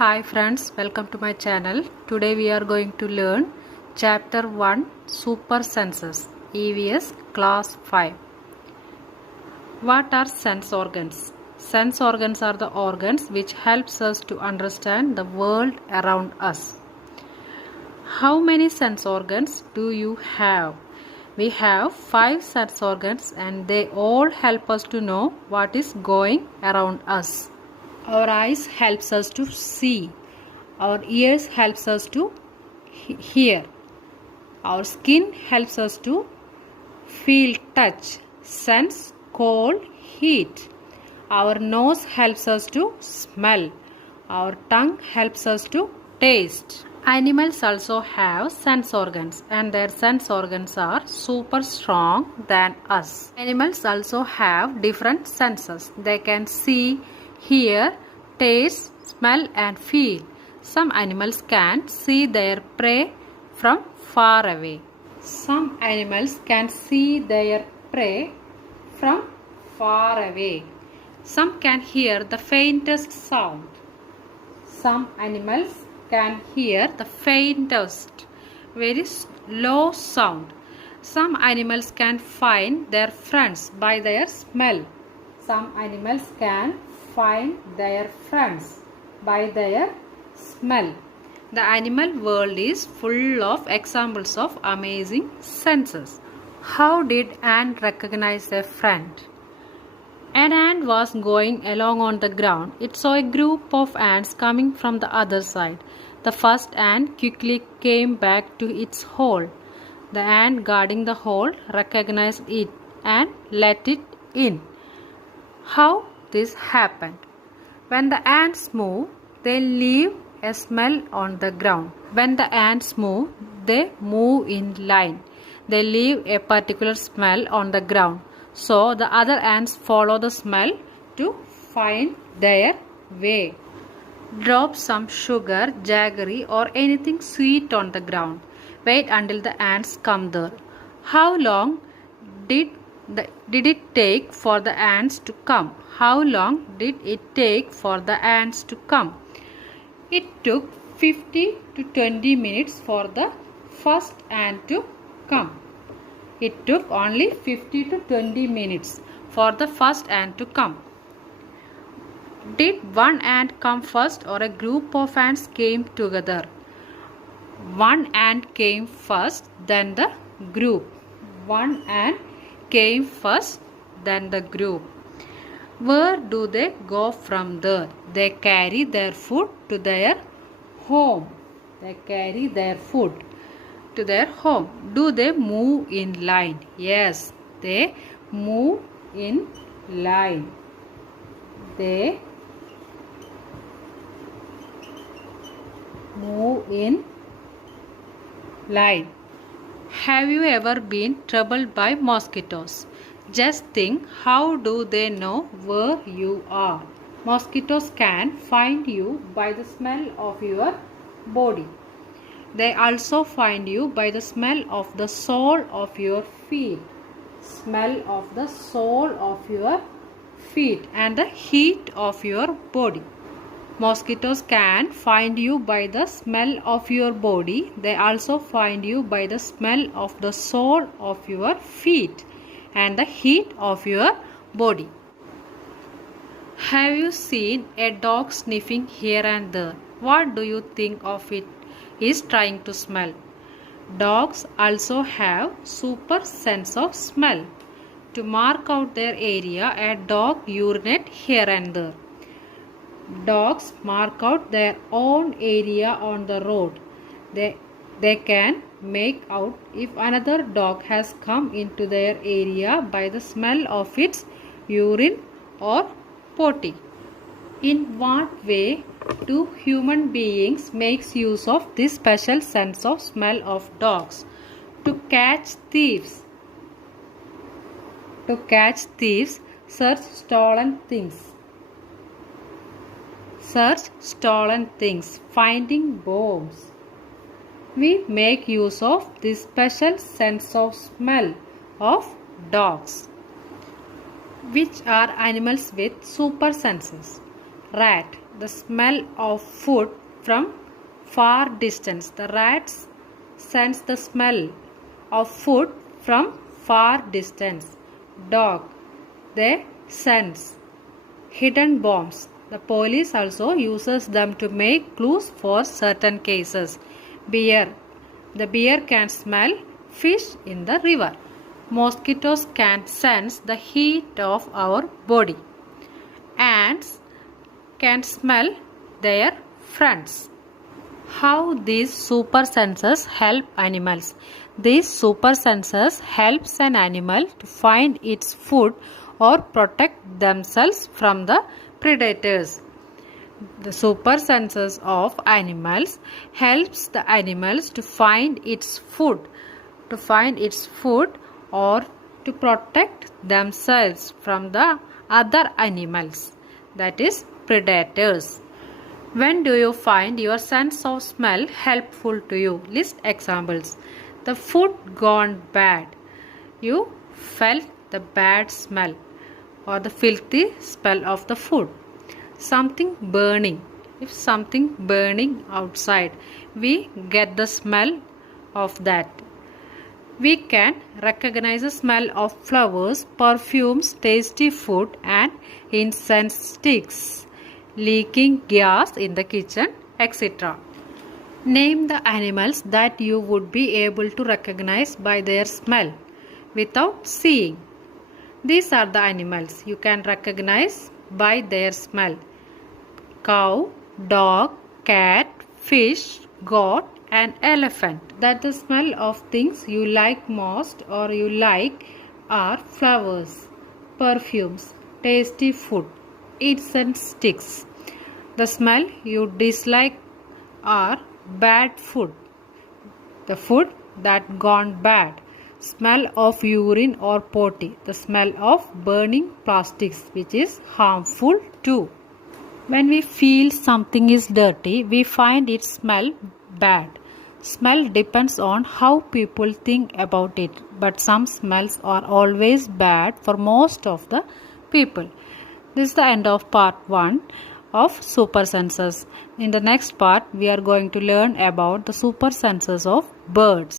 Hi friends, welcome to my channel. Today we are going to learn Chapter 1 Super Senses EVS Class 5. What are sense organs? Sense organs are the organs which helps us to understand the world around us. How many sense organs do you have? We have 5 sense organs and they all help us to know what is going around us. Our eyes helps us to see. Our ears helps us to hear. Our skin helps us to feel touch, sense cold, heat. Our nose helps us to smell. Our tongue helps us to taste. Animals also have sense organs and their sense organs are super strong than us. Animals also have different senses. They can see, hear, taste, smell and feel. Some animals can see their prey from far away. Some animals can see their prey from far away. Some can hear the faintest sound. Some animals can hear the faintest, very low sound. Some animals can find their friends by their smell. Some animals can find their friends by their smell. The animal world is full of examples of amazing senses. How did ant recognize a friend? An ant was going along on the ground. It saw a group of ants coming from the other side. The first ant quickly came back to its hole. The ant guarding the hole recognized it and let it in. How this happened? When the ants move, they leave a smell on the ground. When the ants move, they move in line. They leave a particular smell on the ground. So the other ants follow the smell to find their way. Drop some sugar, jaggery or anything sweet on the ground. Wait until the ants come there. How long did it take for the ants to come? How long did it take for the ants to come? It took 50 to 20 minutes for the first ant to come. It took only 50 to 20 minutes for the first ant to come. Did one ant come first or a group of ants came together? One ant came first, then the group. One ant came first, then the group. Where do they go from there? They carry their food to their home. They carry their food to their home. Do they move in line? Yes, they move in line. They move in line. Have you ever been troubled by mosquitoes? Just think, how do they know where you are? Mosquitoes can find you by the smell of your body. They also find you by the smell of the sole of your feet. Smell of the sole of your feet and the heat of your body. Mosquitoes can find you by the smell of your body. They also find you by the smell of the sole of your feet and the heat of your body. Have you seen a dog sniffing here and there? What do you think of it is trying to smell? Dogs also have super sense of smell. To mark out their area, a dog urinates here and there. Dogs mark out their own area on the road. They can make out if another dog has come into their area by the smell of its urine or potty. In what way do human beings make use of this special sense of smell of dogs? To catch thieves. To catch thieves, search stolen things. Search stolen things, finding bombs. We make use of this special sense of smell of dogs. Which are animals with super senses? Rat, the smell of food from far distance. The rat sense the smell of food from far distance. Dog, they sense hidden bombs. The police also uses them to make clues for certain cases. Bear, the bear can smell fish in the river. Mosquitoes can sense the heat of our body. Ants can smell their friends. How these super senses help animals? These super senses helps an animal to find its food or protect themselves from the predators. The super senses of animals helps the animals to find its food, or to protect themselves from the other animals, that is predators. When do you find your sense of smell helpful to you? List examples. The food gone bad. You felt the bad smell or the filthy smell of the food. Something burning. If something burning outside, we get the smell of that. We can recognize the smell of flowers, perfumes, tasty food and incense sticks, leaking gas in the kitchen, etc. Name the animals that you would be able to recognize by their smell without seeing. These are the animals you can recognize by their smell: cow, dog, cat, fish, goat and elephant. That the smell of things you like most or you like are flowers, perfumes, tasty food, incense sticks. The smell you dislike are bad food, the food that gone bad, smell of urine or potty, the smell of burning plastics, which is harmful too. When we feel something is dirty, we find it smell bad. Smell depends on how people think about it, but some smells are always bad for most of the people. This is the end of part 1 of super senses. In the next part, we are going to learn about the super senses of birds.